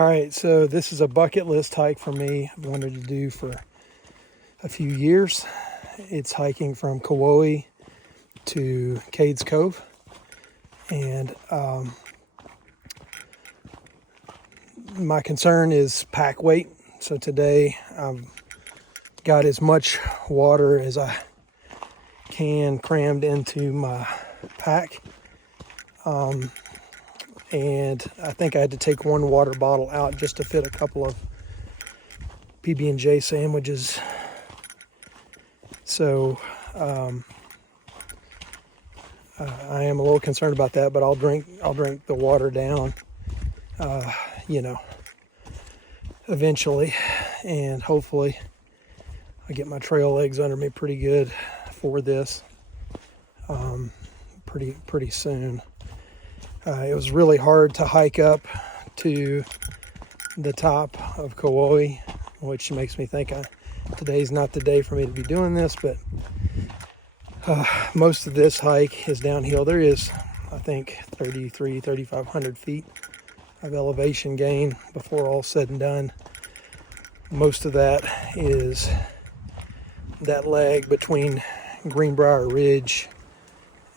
All right, so this is a bucket list hike for me. I've wanted to do for a few years. It's hiking from Kuwohi to Cades Cove, and my concern is pack weight. So today I've got as much water as I can crammed into my pack. And I think I had to take one water bottle out just to fit a couple of PB&J sandwiches. So I am a little concerned about that, but I'll drink the water down, eventually, and hopefully I get my trail legs under me pretty good for this, pretty soon. It was really hard to hike up to the top of Kuwohi, which makes me think today's not the day for me to be doing this, but most of this hike is downhill. There is, I think, 3,500 feet of elevation gain before all said and done. Most of that is that leg between Greenbrier Ridge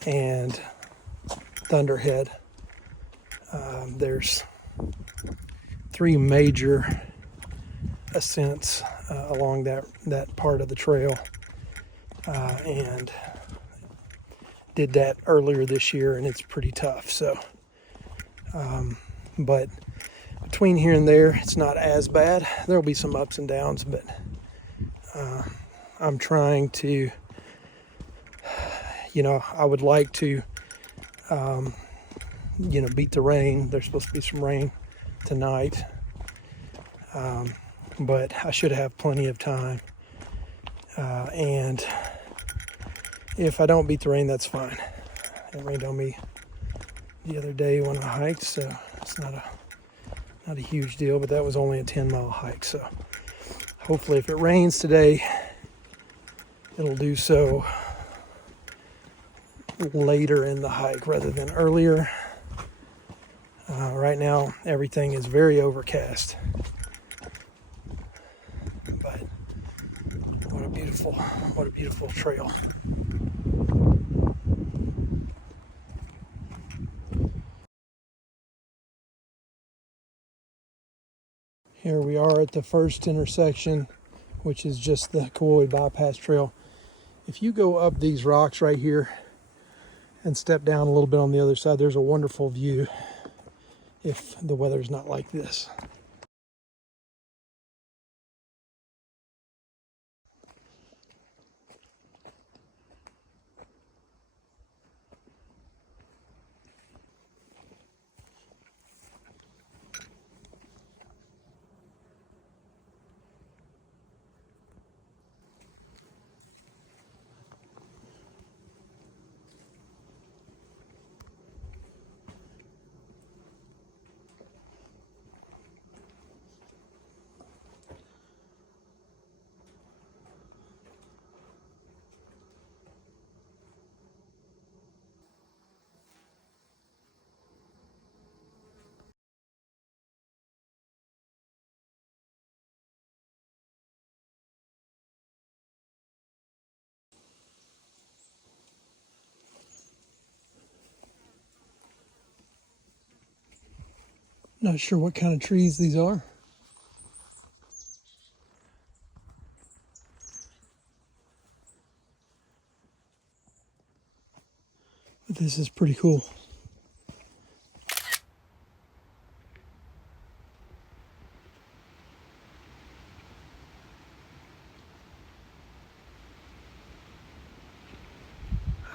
and Thunderhead. There's three major ascents along that part of the trail, and did that earlier this year, and it's pretty tough. So, but between here and there, it's not as bad. There'll be some ups and downs, but I'm trying to, I would like to, beat the rain. There's supposed to be some rain tonight, but I should have plenty of time. And if I don't beat the rain, that's fine. It rained on me the other day when I hiked, so it's not a huge deal, but that was only a 10-mile hike. So hopefully if it rains today, it'll do so later in the hike rather than earlier. Right now, everything is very overcast, but what a beautiful trail. Here we are at the first intersection, which is just the Kuwohi Bypass Trail. If you go up these rocks right here and step down a little bit on the other side, there's a wonderful view if the weather's not like this. Not sure what kind of trees these are. But this is pretty cool.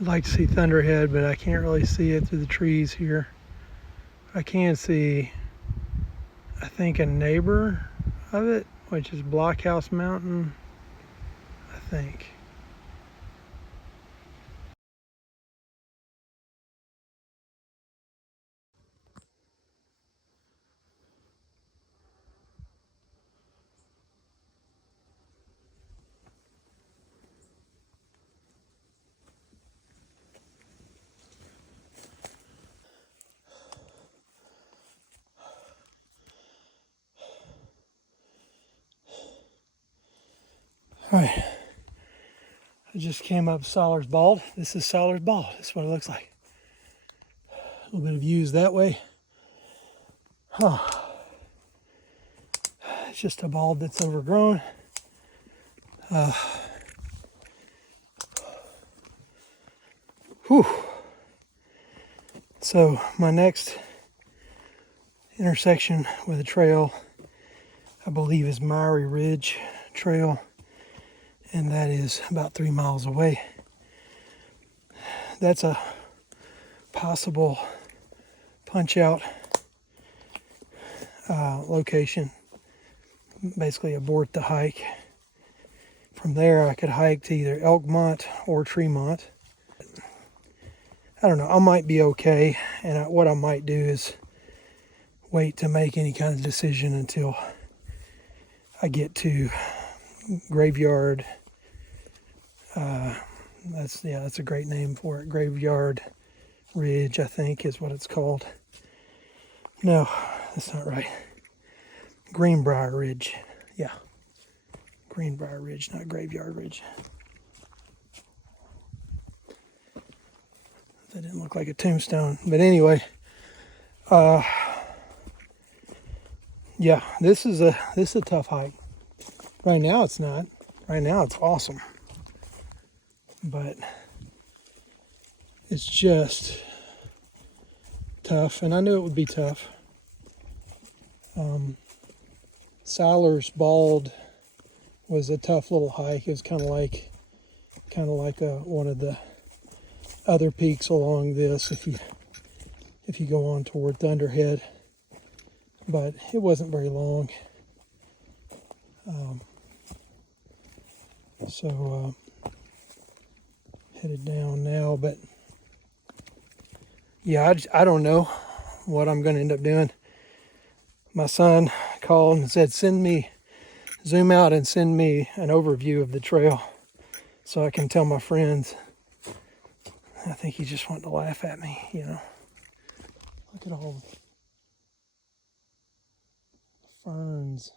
I'd like to see Thunderhead, but I can't really see it through the trees here. I can see, I think, a neighbor of it, which is Blockhouse Mountain, I think. All right, I just came up Solar's Bald. This is Solar's Bald. That's what it looks like. A little bit of views that way. Huh. It's just a bald that's overgrown. Whew. So my next intersection with a trail, I believe, is Maury Ridge Trail, and that is about 3 miles away. That's a possible punch out location. Basically abort the hike. From there I could hike to either Elkmont or Tremont. I don't know, I might be okay, and what I might do is wait to make any kind of decision until I get to Graveyard. That's a great name for it. Graveyard Ridge, I think, is what it's called. No, that's not right. Greenbrier Ridge. Yeah. Greenbrier Ridge, not Graveyard Ridge. That didn't look like a tombstone. But anyway, yeah, this is a tough hike. Right now it's not. Right now it's awesome. But it's just tough, and I knew it would be tough. Solar's Bald was a tough little hike. It was kind of like one of the other peaks along this if you go on toward Thunderhead, but it wasn't very long. So headed down now, but yeah, I don't know what I'm going to end up doing. My son called and said, zoom out and send me an overview of the trail so I can tell my friends. I think he just wanted to laugh at me, you know. Look at all the ferns.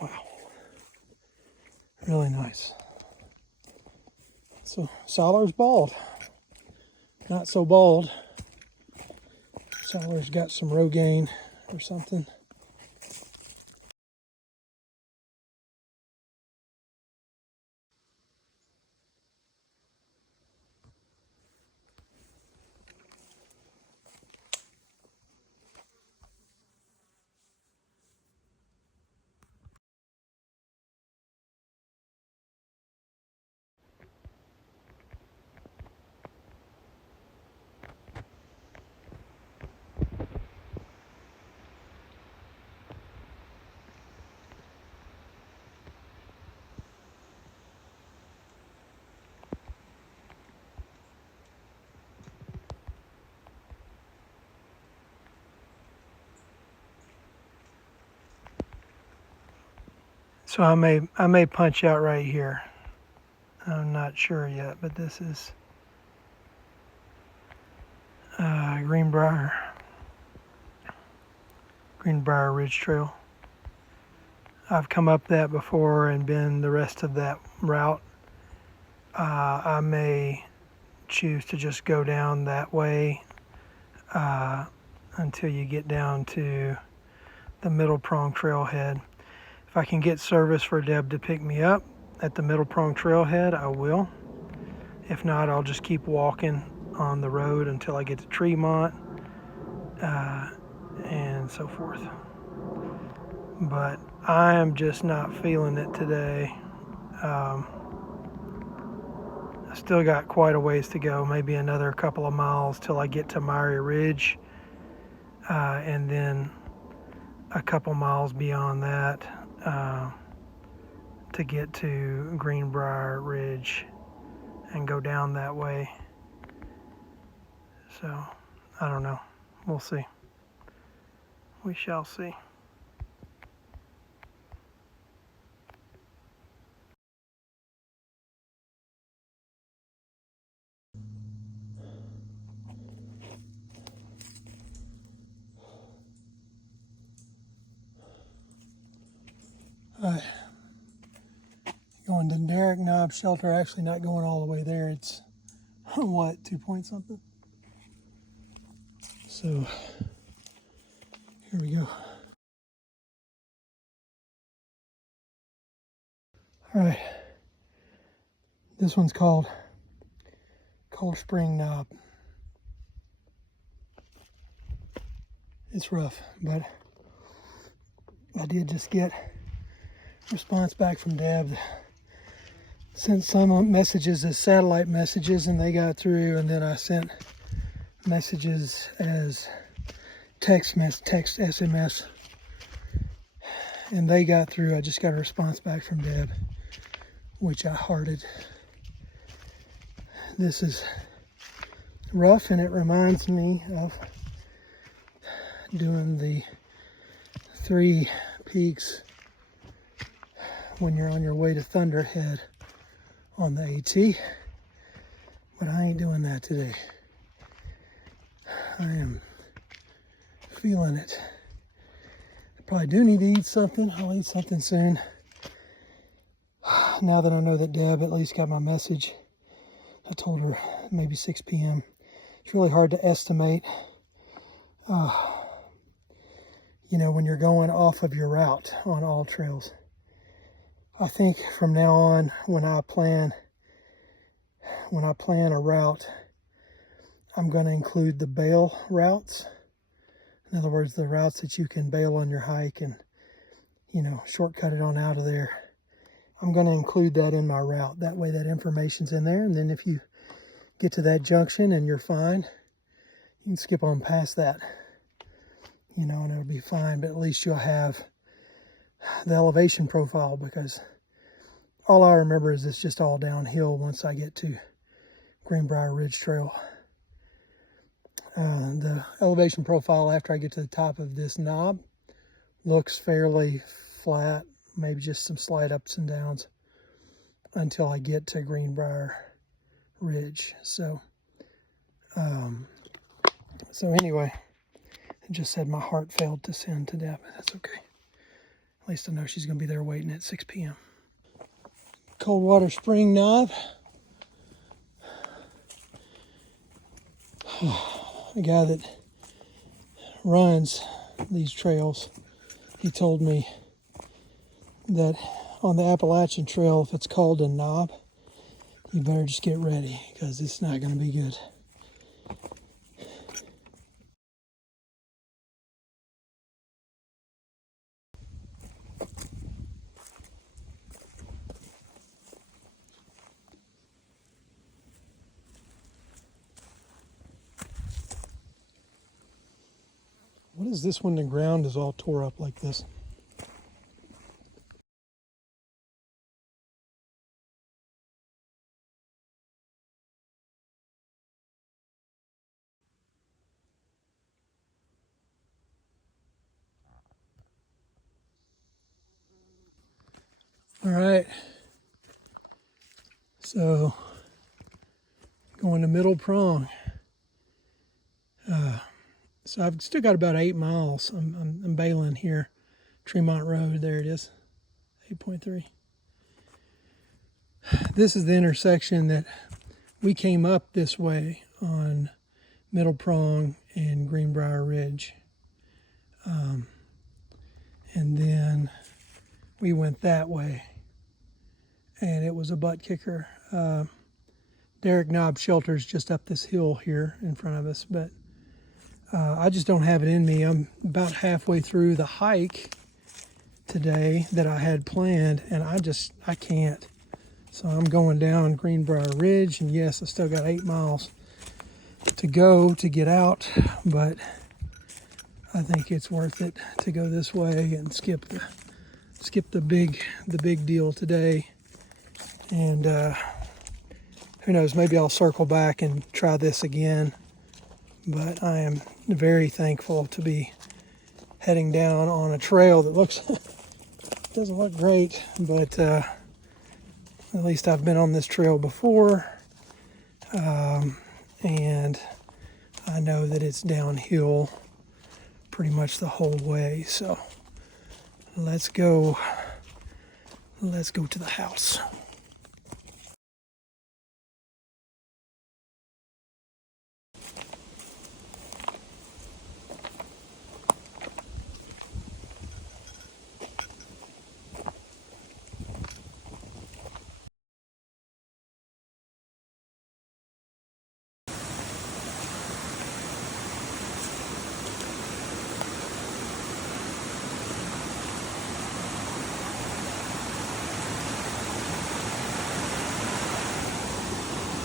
Wow. Really nice. So Solar's Bald. Not so bald. Solar's got some Rogaine or something. So I may punch out right here. I'm not sure yet, but this is Greenbrier Ridge Trail. I've come up that before and been the rest of that route. I may choose to just go down that way until you get down to the Middle Prong Trailhead. If I can get service for Deb to pick me up at the Middle Prong Trailhead, I will. If not, I'll just keep walking on the road until I get to Tremont and so forth. But I am just not feeling it today. I still got quite a ways to go, maybe another couple of miles till I get to Maury Ridge, and then a couple miles beyond that to get to Greenbrier Ridge and go down that way. So, I don't know. We'll see. We shall see. Alright, going to Derrick Knob Shelter, actually not going all the way there, it's what, 2 point something? So, here we go. Alright, this one's called Cold Spring Knob. It's rough, but I did just get a response back from Deb. Sent some messages as satellite messages and they got through, and then I sent messages as text SMS, and they got through. I just got a response back from Deb, which I hearted. This is rough, and it reminds me of doing the 3 peaks when you're on your way to Thunderhead on the AT, but I ain't doing that today. I am feeling it. I probably do need to eat something. I'll eat something soon. Now that I know that Deb at least got my message, I told her maybe 6 p.m. It's really hard to estimate, you know, when you're going off of your route on all trails. I think from now on, when I plan a route, I'm going to include the bail routes. In other words, the routes that you can bail on your hike and, you know, shortcut it on out of there. I'm going to include that in my route. That way that information's in there. And then if you get to that junction and you're fine, you can skip on past that, you know, and it'll be fine. But at least you'll have the elevation profile, because all I remember is it's just all downhill once I get to Greenbrier Ridge Trail. The elevation profile after I get to the top of this knob looks fairly flat, maybe just some slight ups and downs until I get to Greenbrier Ridge. So anyway, I just said my heart failed to send to Deb, but that's okay. At least I know she's going to be there waiting at 6 p.m. Coldwater Spring Knob. The guy that runs these trails, he told me that on the Appalachian Trail, if it's called a knob, you better just get ready, because it's not going to be good. What is this when the ground is all tore up like this? All right, so going to Middle Prong. So I've still got about 8 miles. I'm bailing here, Tremont Road. There it is, 8.3. This is the intersection that we came up this way on Middle Prong and Greenbrier Ridge. And then we went that way, and it was a butt kicker. Derrick Knob Shelter's just up this hill here in front of us, but I just don't have it in me. I'm about halfway through the hike today that I had planned, and I can't. So I'm going down Greenbrier Ridge, and yes, I still got 8 miles to go to get out, but I think it's worth it to go this way and skip the big deal today. And who knows, maybe I'll circle back and try this again. But I am very thankful to be heading down on a trail that doesn't look great, but at least I've been on this trail before, and I know that it's downhill pretty much the whole way. So let's go let's go to the house.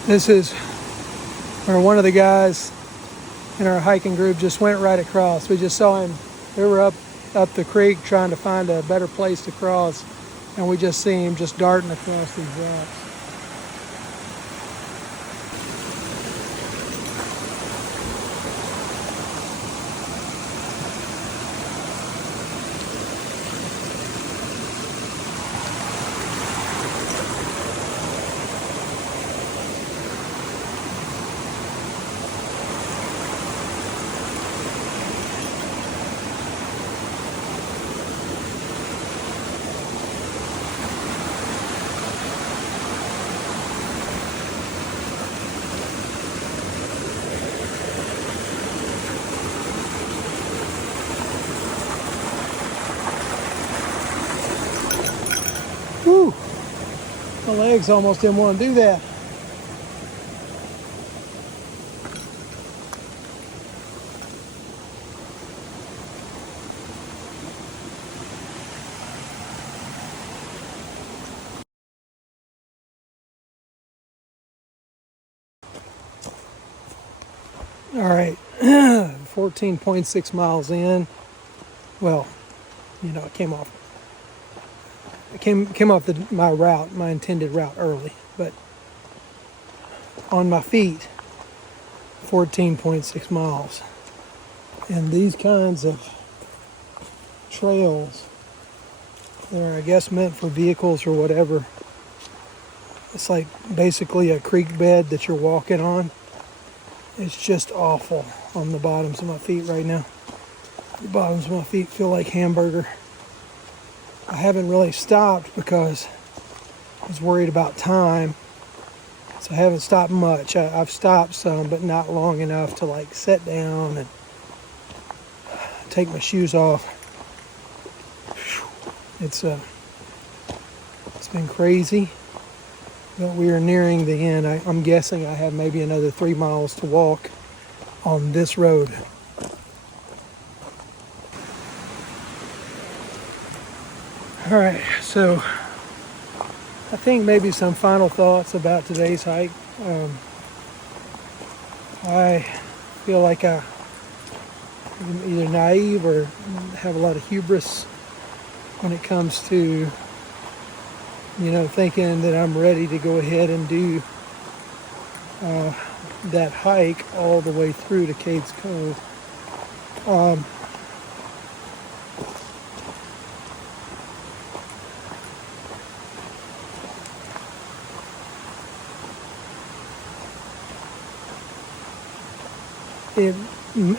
This is where one of the guys in our hiking group just went right across. We just saw him. We were up the creek trying to find a better place to cross, and we just see him just darting across these rocks. Whew, my legs almost didn't want to do that. All right, 14.6 miles in. Well, you know, I came off my route, my intended route early, but on my feet, 14.6 miles. And these kinds of trails, they're, I guess, meant for vehicles or whatever. It's like basically a creek bed that you're walking on. It's just awful on the bottoms of my feet right now. The bottoms of my feet feel like hamburger. I haven't really stopped because I was worried about time. So I haven't stopped much. I've stopped some, but not long enough to like sit down and take my shoes off. It's been crazy, but we are nearing the end. I'm guessing I have maybe another 3 miles to walk on this road. All right, so I think maybe some final thoughts about today's hike. I feel like I'm either naive or have a lot of hubris when it comes to, you know, thinking that I'm ready to go ahead and do that hike all the way through to Cades Cove.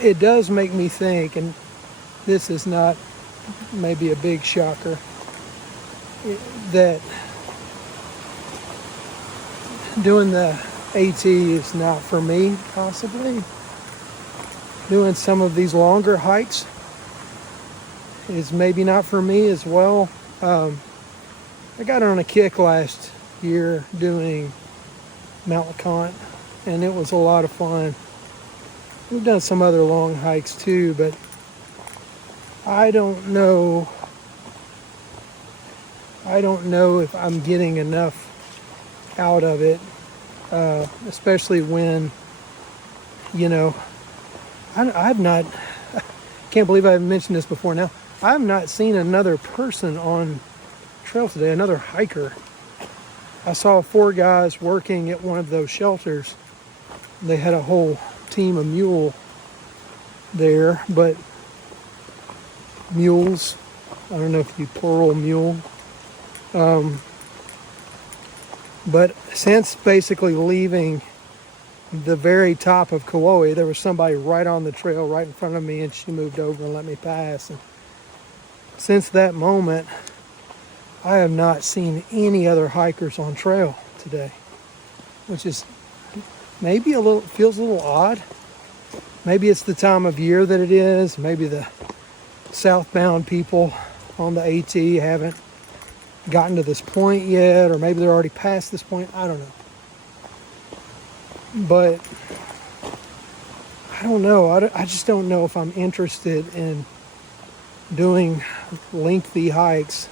It does make me think, and this is not maybe a big shocker, that doing the AT is not for me, possibly. Doing some of these longer hikes is maybe not for me as well. I got on a kick last year doing Mount LeConte, and it was a lot of fun. We've done some other long hikes too, but I don't know if I'm getting enough out of it, especially when, you know, I've not, can't believe I haven't mentioned this before now. I've not seen another person on trail today, another hiker. I saw 4 guys working at one of those shelters. They had a whole team of mule there, but mules, I don't know if you plural mule, but since basically leaving the very top of Kuwohi, there was somebody right on the trail right in front of me, and she moved over and let me pass. And since that moment, I have not seen any other hikers on trail today, which is maybe feels a little odd. Maybe it's the time of year that it is. Maybe the southbound people on the AT haven't gotten to this point yet, or maybe they're already past this point. I don't know. But I don't know. I just don't know if I'm interested in doing lengthy hikes,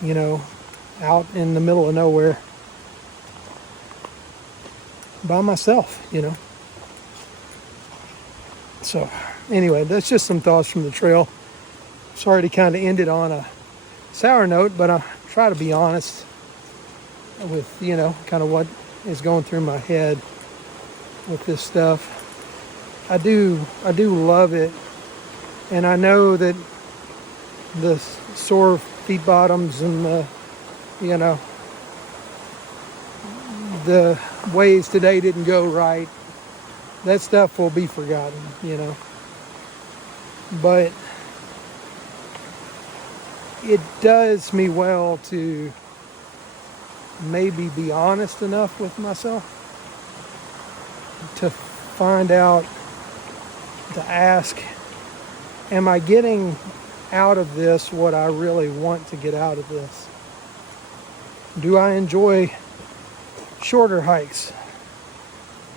you know, out in the middle of nowhere by myself, you know. So anyway, that's just some thoughts from the trail. Sorry to kind of end it on a sour note, but I try to be honest with, you know, kind of what is going through my head with this stuff. I do love it, and I know that the sore feet bottoms and the, you know, the ways today didn't go right, that stuff will be forgotten, you know. But it does me well to maybe be honest enough with myself to find out, to ask, am I getting out of this what I really want to get out of this? Do I enjoy shorter hikes,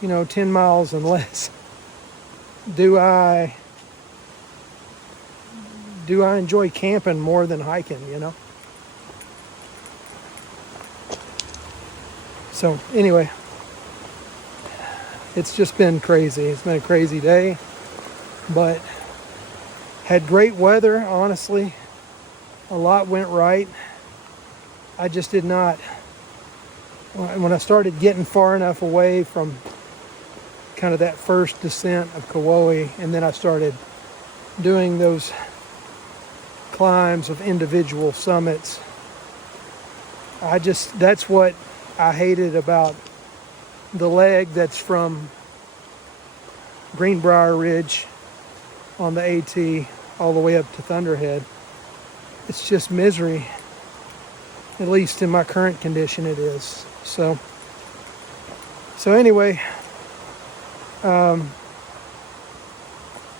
you know, 10 miles and less? Do I enjoy camping more than hiking, you know? So anyway, it's just been crazy. It's been a crazy day, but had great weather, honestly. A lot went right. I just did not, when I started getting far enough away from kind of that first descent of Kuwohi, and then I started doing those climbs of individual summits, that's what I hated about the leg that's from Greenbrier Ridge on the AT all the way up to Thunderhead. It's just misery. At least in my current condition it is. So anyway,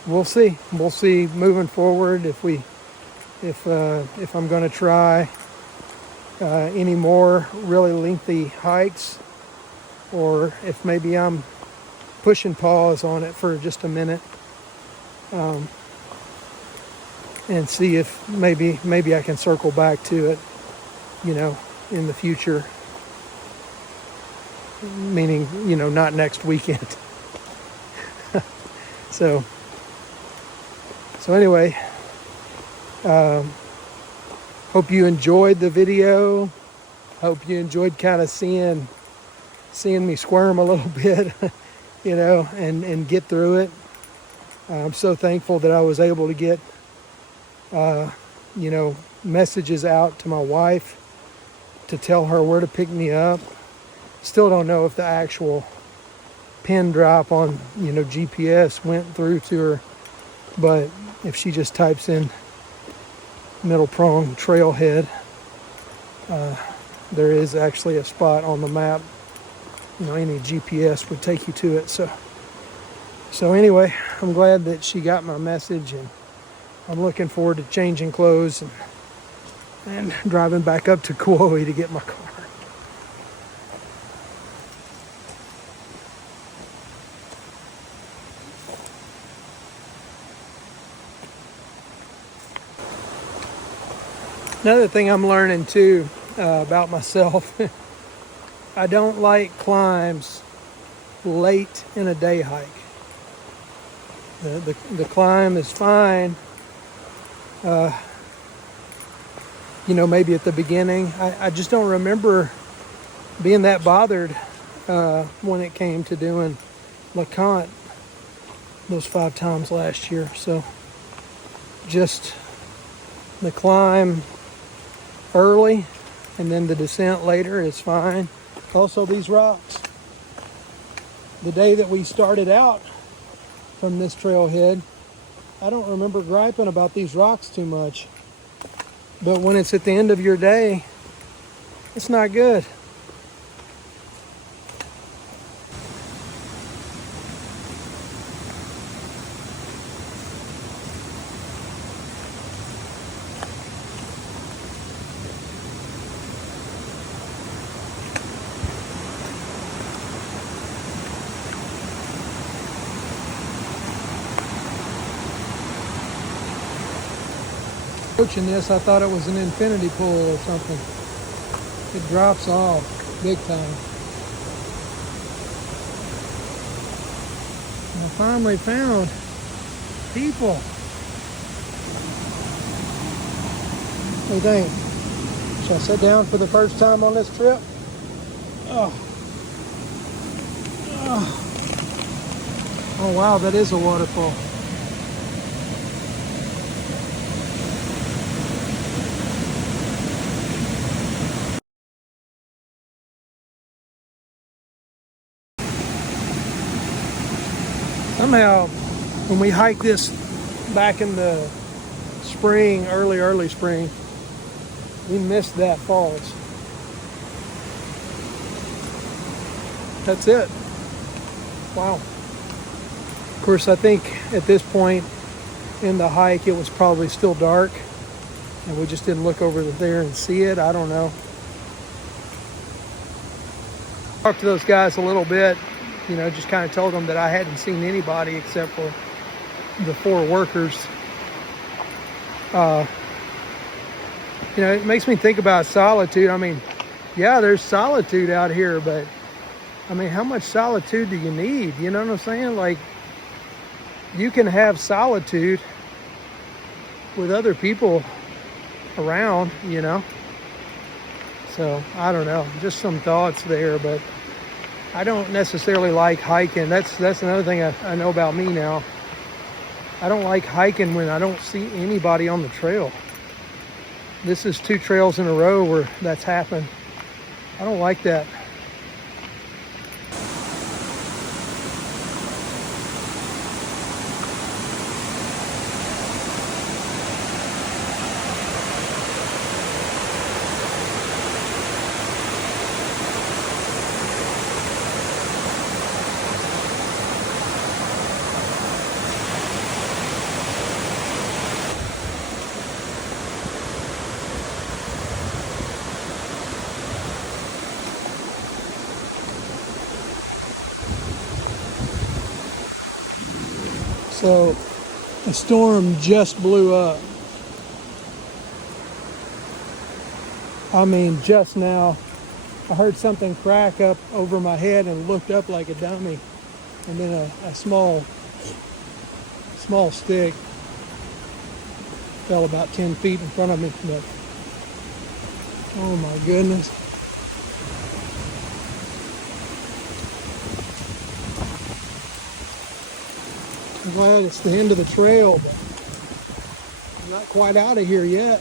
we'll see. We'll see moving forward if I'm going to try any more really lengthy hikes, or if maybe I'm pushing pause on it for just a minute, and see if maybe I can circle back to it, you know, in the future. Meaning, you know, not next weekend. So anyway, hope you enjoyed the video. Hope you enjoyed kind of seeing me squirm a little bit, you know, and get through it. I'm so thankful that I was able to get, you know, messages out to my wife to tell her where to pick me up. Still don't know if the actual pin drop on, you know, GPS went through to her, but if she just types in Middle Prong Trailhead, there is actually a spot on the map. You know, any GPS would take you to it. So anyway, I'm glad that she got my message, and I'm looking forward to changing clothes and driving back up to Kuwohi to get my car. Another thing I'm learning too about myself, I don't like climbs late in a day hike. The climb is fine, you know, maybe at the beginning. I just don't remember being that bothered when it came to doing LeConte those 5 times last year. So just the climb early and then the descent later is fine. Also, these rocks. The day that we started out from this trailhead, I don't remember griping about these rocks too much. But when it's at the end of your day, it's not good. Approaching this, I thought it was an infinity pool or something. It drops off big time. I finally found people. What do you think? Should I sit down for the first time on this trip? Oh. Oh wow, that is a waterfall. Somehow, when we hiked this back in the spring, early spring, we missed that falls. That's it. Wow. Of course, I think at this point in the hike, it was probably still dark, and we just didn't look over there and see it. I don't know. Talked to those guys a little bit. You know, just kind of told them that I hadn't seen anybody except for the 4 workers. You know, it makes me think about solitude. I mean, yeah, there's solitude out here, but I mean, how much solitude do you need? You know what I'm saying? Like, you can have solitude with other people around, you know? So, I don't know. Just some thoughts there, but I don't necessarily like hiking. That's another thing I know about me now. I don't like hiking when I don't see anybody on the trail. This is 2 trails in a row where that's happened. I don't like that. So a storm just blew up. I mean, just now. I heard something crack up over my head and looked up like a dummy. And then a small stick fell about 10 feet in front of me. But oh my goodness. I'm glad it's the end of the trail, but I'm not quite out of here yet.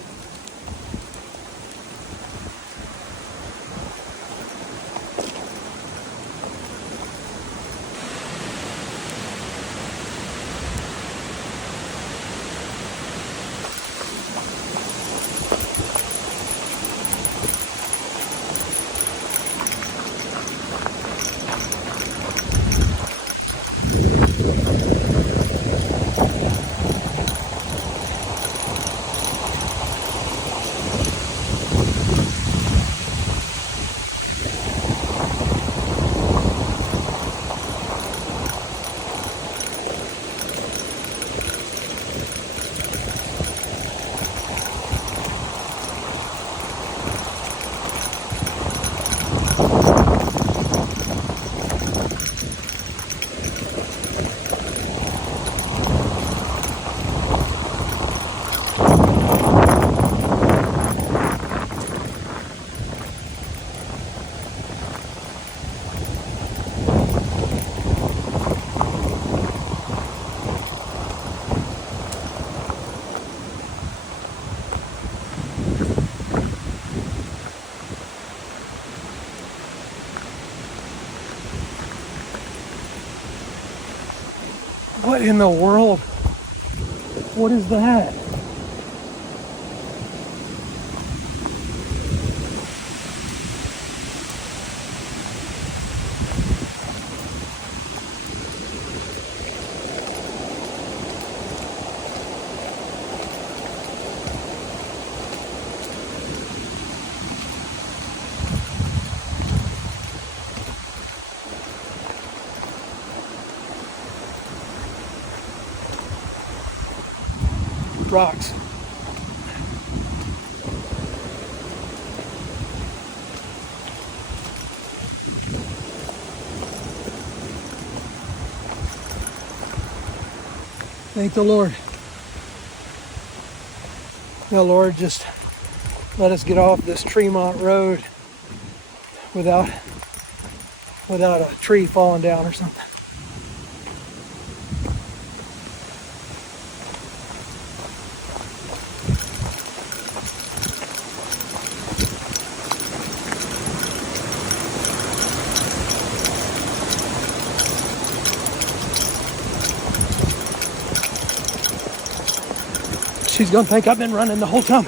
What in the world? What is that? rocks. Thank the Lord. Now, Lord, just let us get off this Tremont Road without a tree falling down or something. She's gonna think I've been running the whole time.